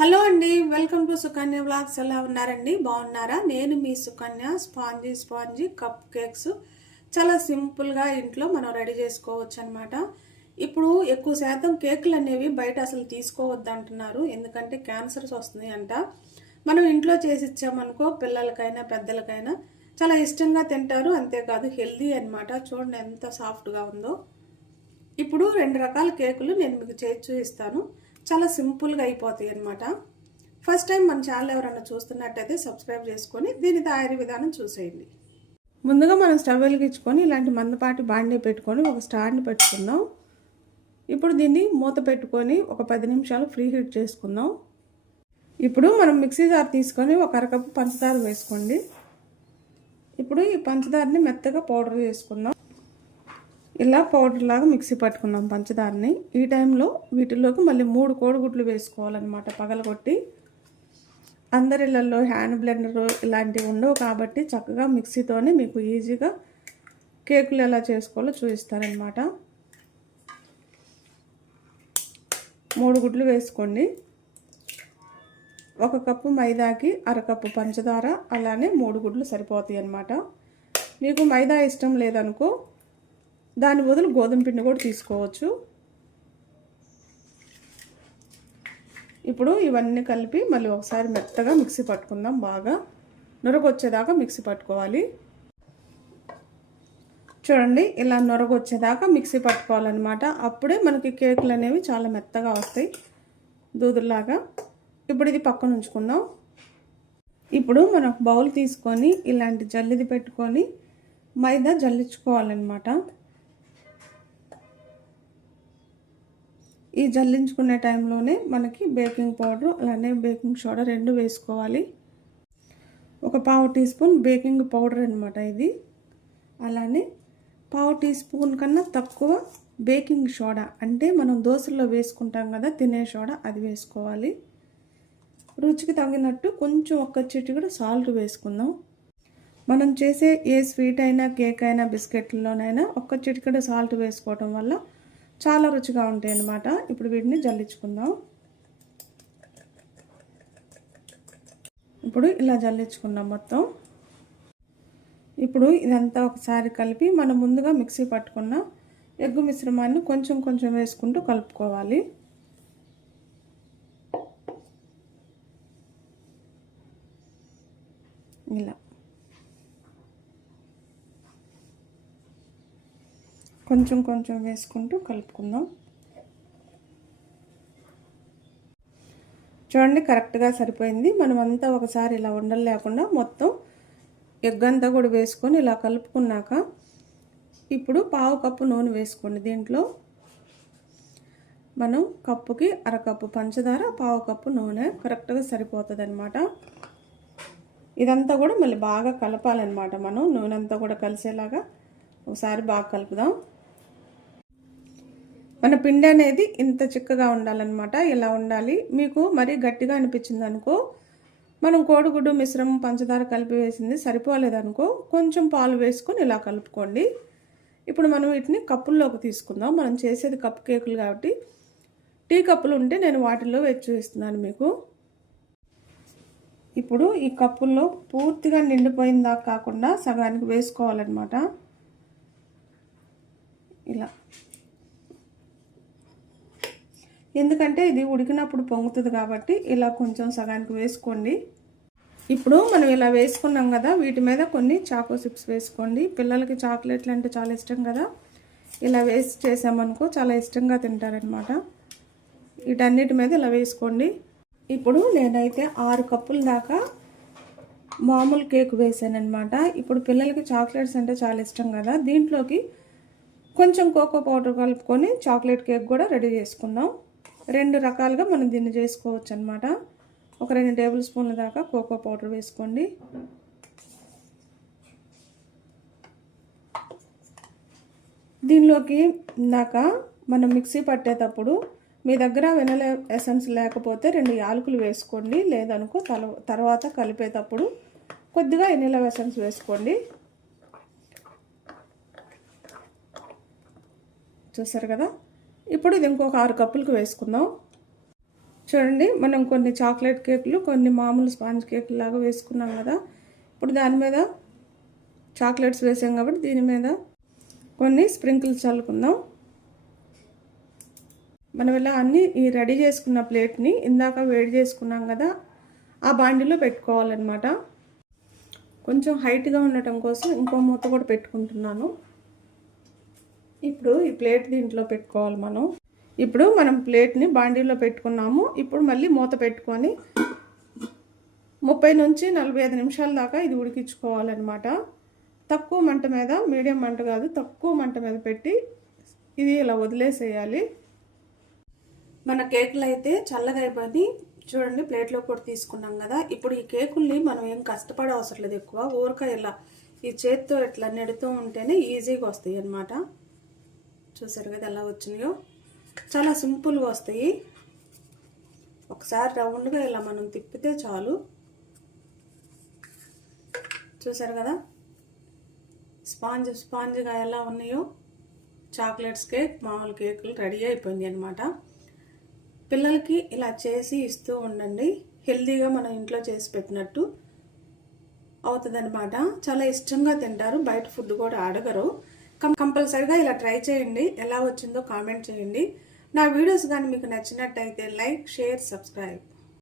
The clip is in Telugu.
హలో అండి, వెల్కమ్ టు సుకన్య వ్లాగ్స్. ఎలా ఉన్నారండి? బాగున్నారా? నేను మీ సుకన్య. స్పాంజీ కప్ కేక్స్ చాలా సింపుల్గా ఇంట్లో మనం రెడీ చేసుకోవచ్చు అనమాట. ఇప్పుడు ఎక్కువ శాతం కేకులు అనేవి బయట అసలు తీసుకోవద్దు అంటున్నారు, ఎందుకంటే క్యాన్సర్స్ వస్తున్నాయి అంట. మనం ఇంట్లో చేసి ఇచ్చామనుకో పిల్లలకైనా పెద్దలకైనా చాలా ఇష్టంగా తింటారు. అంతేకాదు హెల్దీ అనమాట. చూడండి ఎంత సాఫ్ట్గా ఉందో. ఇప్పుడు 2 రకాల కేకులు నేను మీకు చేసి చూపిస్తాను. చాలా సింపుల్గా అయిపోతాయి అనమాట. ఫస్ట్ టైం మన ఛానల్ ఎవరైనా చూస్తున్నట్టయితే సబ్స్క్రైబ్ చేసుకొని దీని తయారీ విధానం చూసేయండి. ముందుగా మనం స్టవ్ వెలిగించుకొని ఇలాంటి మందపాటి బాండీ పెట్టుకొని ఒక స్టాండ్ పెట్టుకుందాం. ఇప్పుడు దీన్ని మూత పెట్టుకొని ఒక 10 నిమిషాలు ఫ్రీ హీట్ చేసుకుందాం. ఇప్పుడు మనం మిక్సీ జార్ తీసుకొని ఒక అరకప్పు పంచదార వేసుకోండి. ఇప్పుడు ఈ పంచదారని మెత్తగా పౌడర్ చేసుకుందాం. ఇలా పౌడర్ లాగా మిక్సీ పట్టుకుందాం పంచదారని. ఈ టైంలో వీటిలోకి మళ్ళీ 3 కోడిగుడ్లు వేసుకోవాలన్నమాట పగలగొట్టి. అందరిళ్ళల్లో హ్యాండ్ బ్లెండర్ ఇలాంటివి ఉండవు కాబట్టి చక్కగా మిక్సీతోనే మీకు ఈజీగా కేకులు ఎలా చేసుకోవాలో చూపిస్తారనమాట. 3 గుడ్లు వేసుకోండి. 1 కప్పు మైదాకి అరకప్పు పంచదార, అలానే 3 గుడ్లు సరిపోతాయి అన్నమాట. మీకు మైదా ఇష్టం లేదనుకో దాని బదులు గోధుమ పిండి కూడా తీసుకోవచ్చు. ఇప్పుడు ఇవన్నీ కలిపి మళ్ళీ ఒకసారి మెత్తగా మిక్సీ పట్టుకుందాం. బాగా నొరగొచ్చేదాకా మిక్సీ పట్టుకోవాలి. చూడండి, ఇలా నొరగొచ్చేదాకా మిక్సీ పట్టుకోవాలన్నమాట. అప్పుడే మనకి కేకులు అనేవి చాలా మెత్తగా వస్తాయి, దూదుల్లాగా. ఇప్పుడు ఇది పక్కన ఉంచుకుందాం. ఇప్పుడు మనం బౌల్ తీసుకొని ఇలాంటి జల్లిది పెట్టుకొని మైదా జల్లించుకోవాలన్నమాట. ఈ జల్లించుకునే టైంలోనే మనకి బేకింగ్ పౌడర్ అలానే బేకింగ్ సోడా 2 వేసుకోవాలి. ఒక 1/2 టీ స్పూన్ బేకింగ్ పౌడర్ అనమాట ఇది. అలానే 1/2 టీ స్పూన్ కన్నా తక్కువ బేకింగ్ సోడా, అంటే మనం దోశల్లో వేసుకుంటాం కదా తినే సోడా, అది వేసుకోవాలి. రుచికి తగినట్టు కొంచెం ఒక్క చిటికెడు సాల్ట్ వేసుకుందాం. మనం చేసే ఏ స్వీట్ అయినా కేక్ అయినా బిస్కెట్లలోనైనా ఒక్క చిటికెడు సాల్ట్ వేసుకోవడం వల్ల చాలా రుచిగా ఉంటాయి అన్నమాట. ఇప్పుడు వీటిని జల్లించుకుందాం. ఇప్పుడు ఇలా జల్లించుకున్నాం మొత్తం. ఇప్పుడు ఇదంతా ఒకసారి కలిపి మనం ముందుగా మిక్సీ పట్టుకున్న ఎగ్గు మిశ్రమాన్ని కొంచెం కొంచెం వేసుకుంటూ కలుపుకోవాలి. ఇలా కొంచెం కొంచెం వేసుకుంటూ కలుపుకుందాం. చూడండి, కరెక్ట్గా సరిపోయింది. మనం అంతా ఒకసారి ఇలా ఉండలు లేకుండా మొత్తం ఎగ్ అంతా కూడా వేసుకొని ఇలా కలుపుకున్నాక ఇప్పుడు 1/2 కప్పు నూనె వేసుకోండి. దీంట్లో మనం కప్పుకి అరకప్పు పంచదార, 1/2 కప్పు నూనె కరెక్ట్గా సరిపోతుంది అనమాట. ఇదంతా కూడా మళ్ళీ బాగా కలపాలన్నమాట. మనం నూనె అంతా కూడా కలిసేలాగా ఒకసారి బాగా కలుపుదాం. మన పిండి అనేది ఇంత చిక్కగా ఉండాలన్నమాట. ఇలా ఉండాలి. మీకు మరీ గట్టిగా అనిపించింది అనుకో, మనం కోడిగుడ్డు మిశ్రమం పంచదార కలిపి వేసింది సరిపోలేదనుకో కొంచెం పాలు వేసుకొని ఇలా కలుపుకోండి. ఇప్పుడు మనం వీటిని కప్పుల్లోకి తీసుకుందాం. మనం చేసేది కప్ కేకులు కాబట్టి టీ కప్పులు ఉంటే నేను వాటిల్లో వేసి చూపిస్తున్నాను మీకు. ఇప్పుడు ఈ కప్పుల్లో పూర్తిగా నిండిపోయిందా కాకుండా సగానికి వేసుకోవాలన్నమాట. ఇలా, ఎందుకంటే ఇది ఉడికినప్పుడు పొంగుతుంది కాబట్టి ఇలా కొంచెం సగానికి వేసుకోండి. ఇప్పుడు మనం ఇలా వేసుకున్నాం కదా, వీటి మీద కొన్ని చాకో చిప్స్ వేసుకోండి. పిల్లలకి చాక్లెట్లు అంటే చాలా ఇష్టం కదా. ఇలా వేసి చేసామనుకో చాలా ఇష్టంగా తింటారనమాట. వీటన్నిటి మీద ఇలా వేసుకోండి. ఇప్పుడు నేనైతే 6 కప్పుల దాకా మామూలు కేక్ వేసానమాట. ఇప్పుడు పిల్లలకి చాక్లెట్స్ అంటే చాలా ఇష్టం కదా, దీంట్లోకి కొంచెం కోకో పౌడర్ కలుపుకొని చాక్లెట్ కేక్ కూడా రెడీ చేసుకుందాం. 2 రకాలుగా మనం దీన్ని చేసుకోవచ్చు అనమాట. ఒక 2 టేబుల్ స్పూన్ల దాకా కోకో పౌడర్ వేసుకోండి. దీనిలోకి ఇందాక మనం మిక్సీ పట్టేటప్పుడు మీ దగ్గర వెనిలా ఎసెన్స్ లేకపోతే 2 యాలకులు వేసుకోండి. లేదనుకో తర్వాత కలిపేటప్పుడు కొద్దిగా వెనిలా ఎసెన్స్ వేసుకోండి. చూసారు కదా. ఇప్పుడు ఇది ఇంకొక 6 కప్పులకు వేసుకుందాం. చూడండి, మనం కొన్ని చాక్లెట్ కేకులు, కొన్ని మామూలు స్పాంజ్ కేకులు లాగా వేసుకున్నాం కదా. ఇప్పుడు దాని మీద చాక్లెట్స్ వేసాం కాబట్టి దీని మీద కొన్ని స్ప్రింకిల్స్ చల్లుకుందాం. మనం ఇలా అన్నీ ఈ రెడీ చేసుకున్న ప్లేట్ని ఇందాక వేడి చేసుకున్నాం కదా, ఆ బాండిలో పెట్టుకోవాలన్నమాట. కొంచెం హైట్గా ఉండటం కోసం ఇంకో మూత కూడా పెట్టుకుంటున్నాను. ఇప్పుడు ఈ ప్లేట్ దీంట్లో పెట్టుకోవాలి మనం. ఇప్పుడు మనం ప్లేట్ని బాండీలో పెట్టుకున్నాము. ఇప్పుడు మళ్ళీ మూత పెట్టుకొని 30 నుంచి 45 నిమిషాల దాకా ఇది ఉడికించుకోవాలన్నమాట. తక్కువ మంట మీద, మీడియం మంట కాదు, తక్కువ మంట మీద పెట్టి ఇది ఇలా వదిలేసేయాలి. మన కేకులు అయితే చల్లగా అయిపోయి చూడండి, ప్లేట్లో కూడా తీసుకున్నాం కదా. ఇప్పుడు ఈ కేకుల్ని మనం ఏం కష్టపడే అవసరం లేదు ఎక్కువ. ఊరక ఇలా ఈ చేతితో ఇట్లా నెడుతూ ఉంటేనే ఈజీగా వస్తాయి అన్నమాట. చూసారు కదా ఎలా వచ్చినాయో, చాలా సింపుల్గా వస్తాయి. ఒకసారి రౌండ్గా ఇలా మనం తిప్పితే చాలు. చూసారు కదా స్పాంజ్గా ఎలా ఉన్నాయో. చాక్లెట్స్ కేక్, మామూలు కేకులు రెడీ అయిపోయింది అనమాట. పిల్లలకి ఇలా చేసి ఇస్తూ ఉండండి. హెల్తీగా మనం ఇంట్లో చేసి పెట్టినట్టు అవుతుందన్నమాట. చాలా ఇష్టంగా తింటారు, బయట ఫుడ్ కూడా అడగరు. కంపల్సరిగా ఇలా ట్రై చేయండి. ఎలా వచ్చిందో కామెంట్ చేయండి. నా వీడియోస్ కానీ మీకు నచ్చినట్టయితే లైక్, షేర్, సబ్స్క్రైబ్.